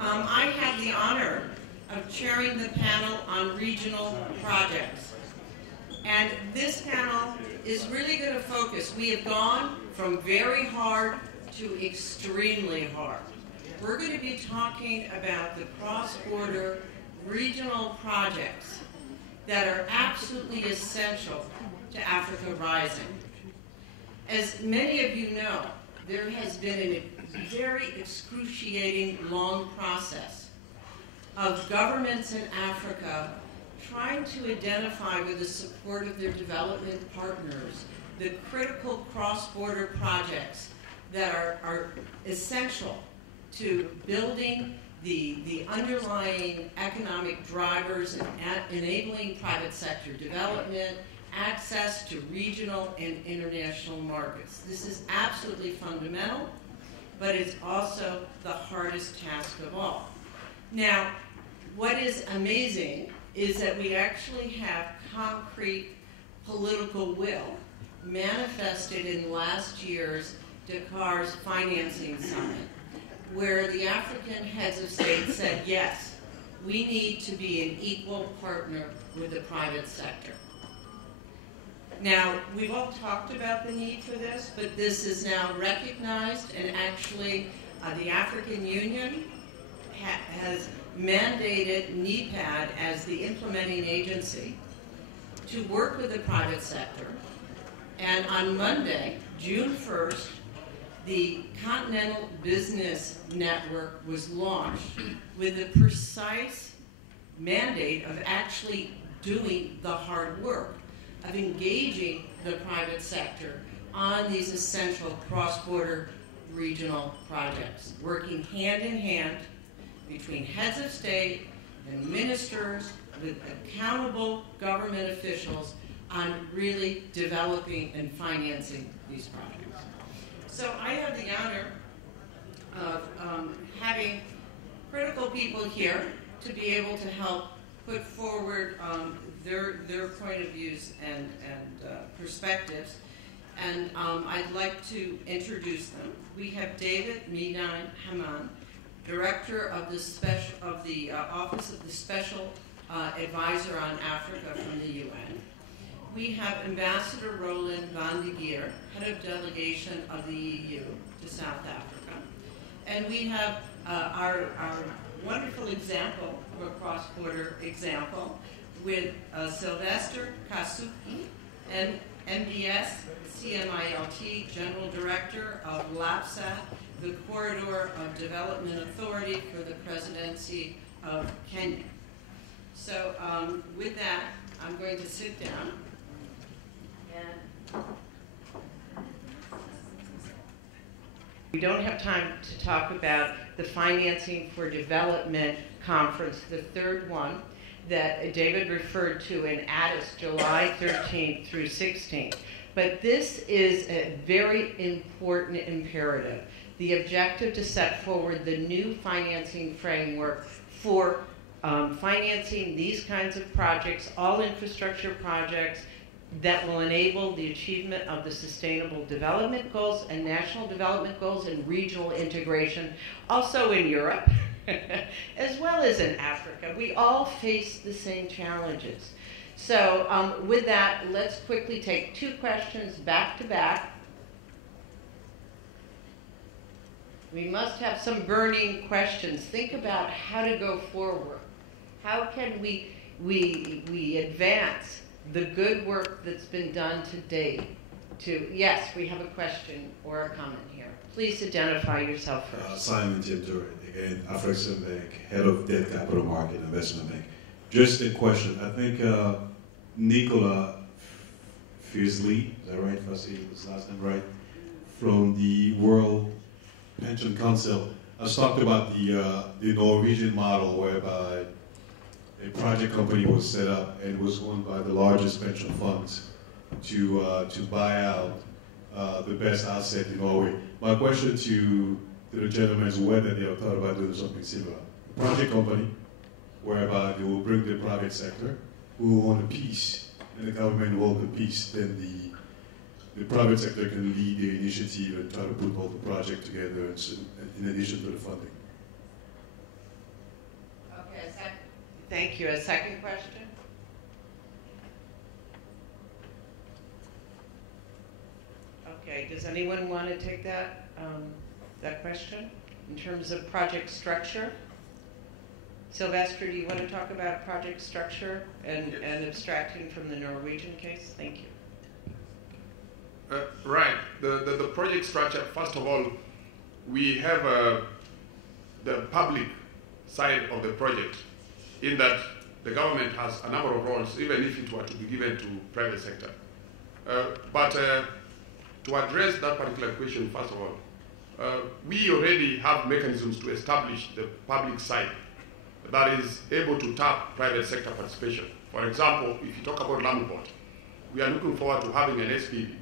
I have the honor of chairing the panel on regional projects. And this panel is really going to focus. We have gone from very hard to extremely hard. We're going to be talking about the cross-border regional projects that are absolutely essential to Africa Rising. As many of you know, there has been a very excruciating long process of governments in Africa trying to identify, with the support of their development partners, the critical cross-border projects that are essential to building the underlying economic drivers and enabling private sector development, access to regional and international markets. This is absolutely fundamental, but it's also the hardest task of all. Now, what is amazing is that we actually have concrete political will manifested in last year's Dakar's financing summit, where the African heads of state said, yes, we need to be an equal partner with the private sector. Now, we've all talked about the need for this, but this is now recognized, and actually the African Union has mandated NEPAD as the implementing agency to work with the private sector. And on Monday, June 1st, the Continental Business Network was launched with the precise mandate of actually doing the hard work, of engaging the private sector on these essential cross-border regional projects, working hand in hand between heads of state and ministers with accountable government officials on really developing and financing these projects. So I have the honor of having critical people here to be able to help put forward their point of views and perspectives. And I'd like to introduce them. We have David Midan Haman, Director of the Office of the Special Advisor on Africa from the UN. We have Ambassador Roland van de Geer, Head of Delegation of the EU to South Africa. And we have our wonderful example of a cross-border example with Sylvester Kasuki, MBS CMILT General Director of LAPSA, the Corridor of Development Authority for the Presidency of Kenya. So with that, I'm going to sit down. And we don't have time to talk about the Financing for Development Conference, the third one that David referred to in Addis, July 13th through 16th. But this is a very important imperative. The objective to set forward the new financing framework for financing these kinds of projects, all infrastructure projects that will enable the achievement of the Sustainable Development Goals and National Development Goals and regional integration, also in Europe, as well as in Africa. We all face the same challenges. So with that, let's quickly take two questions back to back. We must have some burning questions. Think about how to go forward. How can we advance the good work that's been done to date? Yes, we have a question or a comment here. Please identify yourself first. Simon Tiptor, again, African Bank, Head of Debt Capital Market Investment Bank. Just a question. I think Nicola Fiersley, is that right, if I say his last name right, from the World Pension Council has talked about the Norwegian model, whereby a project company was set up and was owned by the largest pension funds to buy out the best asset in Norway. My question to the gentleman is whether they have thought about doing something similar. A project company, whereby they will bring the private sector, who will own a piece, and the government will own the piece, then the private sector can lead the initiative and try to put all the project together in addition to the funding. Thank you. A second question? Okay, does anyone want to take that, that question in terms of project structure? Sylvester, do you want to talk about project structure and abstracting from the Norwegian case? Thank you. Right. The project structure, first of all, we have the public side of the project, in that the government has a number of roles, even if it were to be given to private sector. But to address that particular question, first of all, we already have mechanisms to establish the public side that is able to tap private sector participation. For example, if you talk about land board, we are looking forward to having an SPV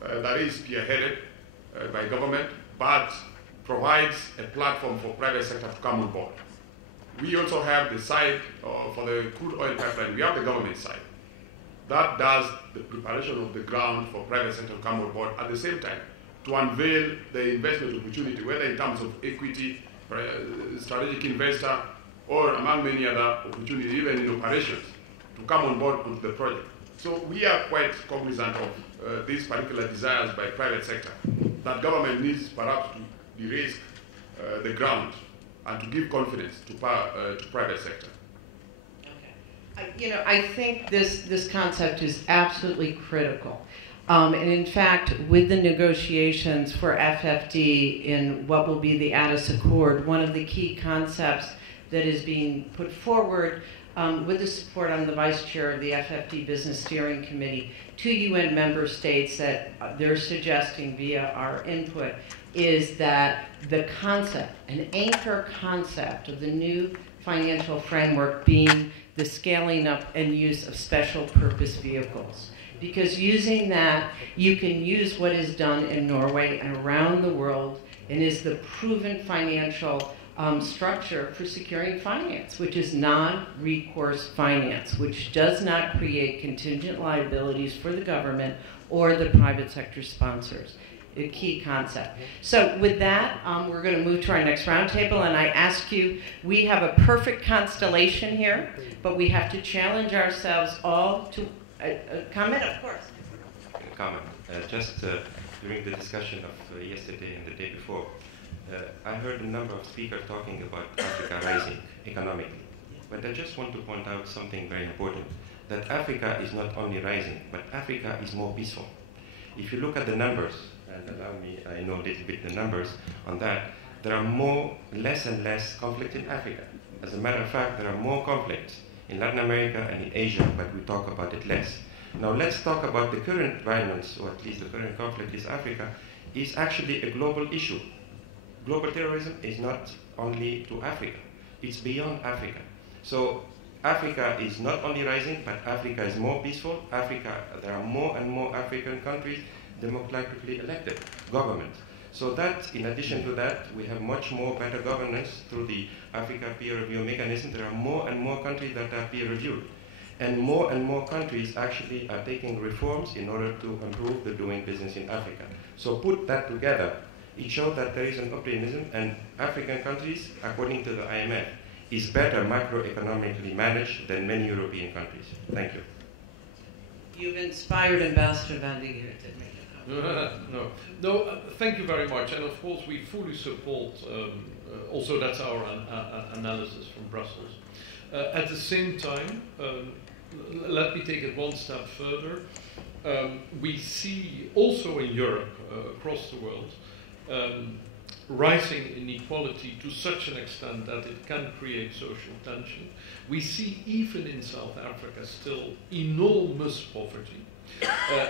that is spearheaded by government, but provides a platform for private sector to come on board. We also have the side for the crude oil pipeline. We have the government side. That does the preparation of the ground for private sector to come on board at the same time to unveil the investment opportunity, whether in terms of equity, strategic investor, or among many other opportunities, even in operations, to come on board onto the project. So we are quite cognizant of these particular desires by private sector, that government needs perhaps to de-risk the ground and to give confidence to private sector. Okay. I think this concept is absolutely critical. And in fact, with the negotiations for FFD in what will be the Addis Accord, one of the key concepts that is being put forward with the support, I'm the vice chair of the FFD Business Steering Committee, to UN member states that they're suggesting via our input is that the concept, an anchor concept of the new financial framework being the scaling up and use of special purpose vehicles. Because using that, you can use what is done in Norway and around the world and is the proven financial structure for securing finance, which is non-recourse finance, which does not create contingent liabilities for the government or the private sector sponsors. A key concept. So with that, we're going to move to our next roundtable, and I ask you, we have a perfect constellation here, but we have to challenge ourselves all to comment, of course. Comment. Just during the discussion of yesterday and the day before, I heard a number of speakers talking about Africa rising economically. But I just want to point out something very important, that Africa is not only rising, but Africa is more peaceful. If you look at the numbers, and allow me, I know a little bit the numbers on that, there are less and less conflict in Africa. As a matter of fact, there are more conflicts in Latin America and in Asia, but we talk about it less. Now let's talk about the current violence, or at least the current conflict in Africa, is actually a global issue. Global terrorism is not only to Africa, it's beyond Africa. So Africa is not only rising, but Africa is more peaceful. There are more and more African countries democratically elected governments. So that, in addition to that, we have much more better governance through the Africa peer review mechanism. There are more and more countries that are peer reviewed. And more countries actually are taking reforms in order to improve the doing business in Africa. So put that together, it shows that there is an optimism, and African countries, according to the IMF, is better macroeconomically managed than many European countries. Thank you. You've inspired Ambassador Van de Geer to make No, thank you very much. And of course, we fully support, also that's our analysis from Brussels. At the same time, let me take it one step further. We see also in Europe, across the world, rising inequality to such an extent that it can create social tension. We see even in South Africa still enormous poverty.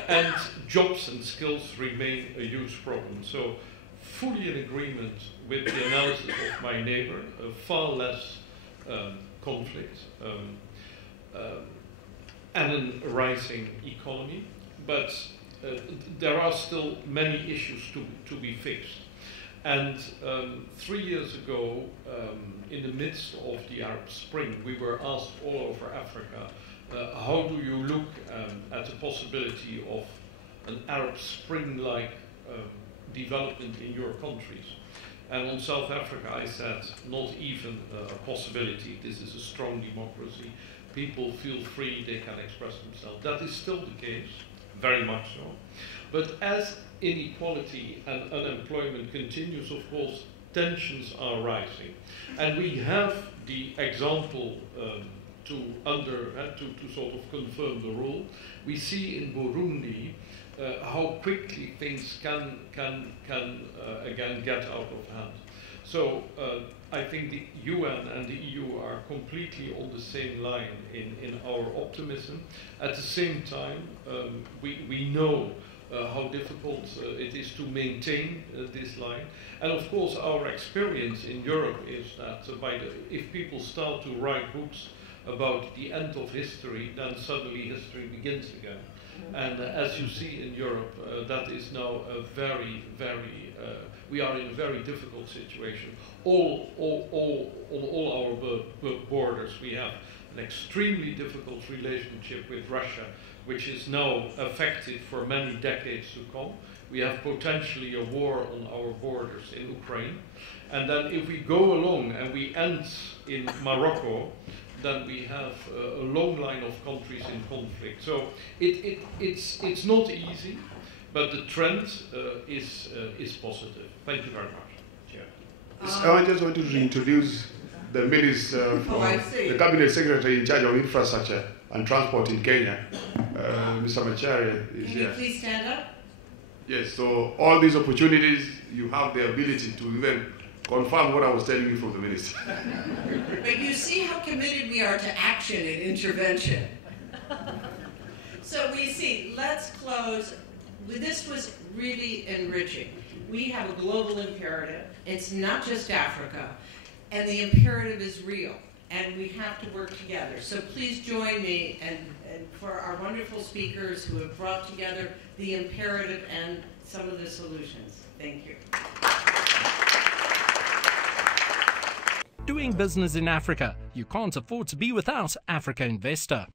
And jobs and skills remain a huge problem. So fully in agreement with the analysis of my neighbor, far less conflict and a rising economy. But there are still many issues to be fixed. And 3 years ago, in the midst of the Arab Spring, we were asked all over Africa, how do you look at the possibility of an Arab Spring-like development in your countries? And on South Africa, I said, not even a possibility. This is a strong democracy. People feel free, they can express themselves. That is still the case, very much so. But as inequality and unemployment continues, of course, tensions are rising. And we have the example to sort of confirm the rule. We see in Burundi how quickly things can again get out of hand. So I think the UN and the EU are completely on the same line in our optimism. At the same time, we know how difficult it is to maintain this line. And of course, our experience in Europe is that if people start to write books about the end of history, then suddenly history begins again. And as you see in Europe, that is now a we are in a very difficult situation. On all our borders, we have an extremely difficult relationship with Russia, which is now affected for many decades to come. We have potentially a war on our borders in Ukraine. And then if we go along and we end in Morocco, then we have a long line of countries in conflict. So it's not easy, but the trend is positive. Thank you very much. I just want to reintroduce the minister, the cabinet secretary in charge of infrastructure and transport in Kenya, Mr. Macharia is here. Can you please stand up? Yes, so all these opportunities, you have the ability to even confirm what I was telling you from the minister. But you see how committed we are to action and intervention. So we see, let's close. This was really enriching. We have a global imperative. It's not just Africa. And the imperative is real. And we have to work together. So please join me and for our wonderful speakers who have brought together the imperative and some of the solutions. Thank you. Doing business in Africa. You can't afford to be without Africa Investor.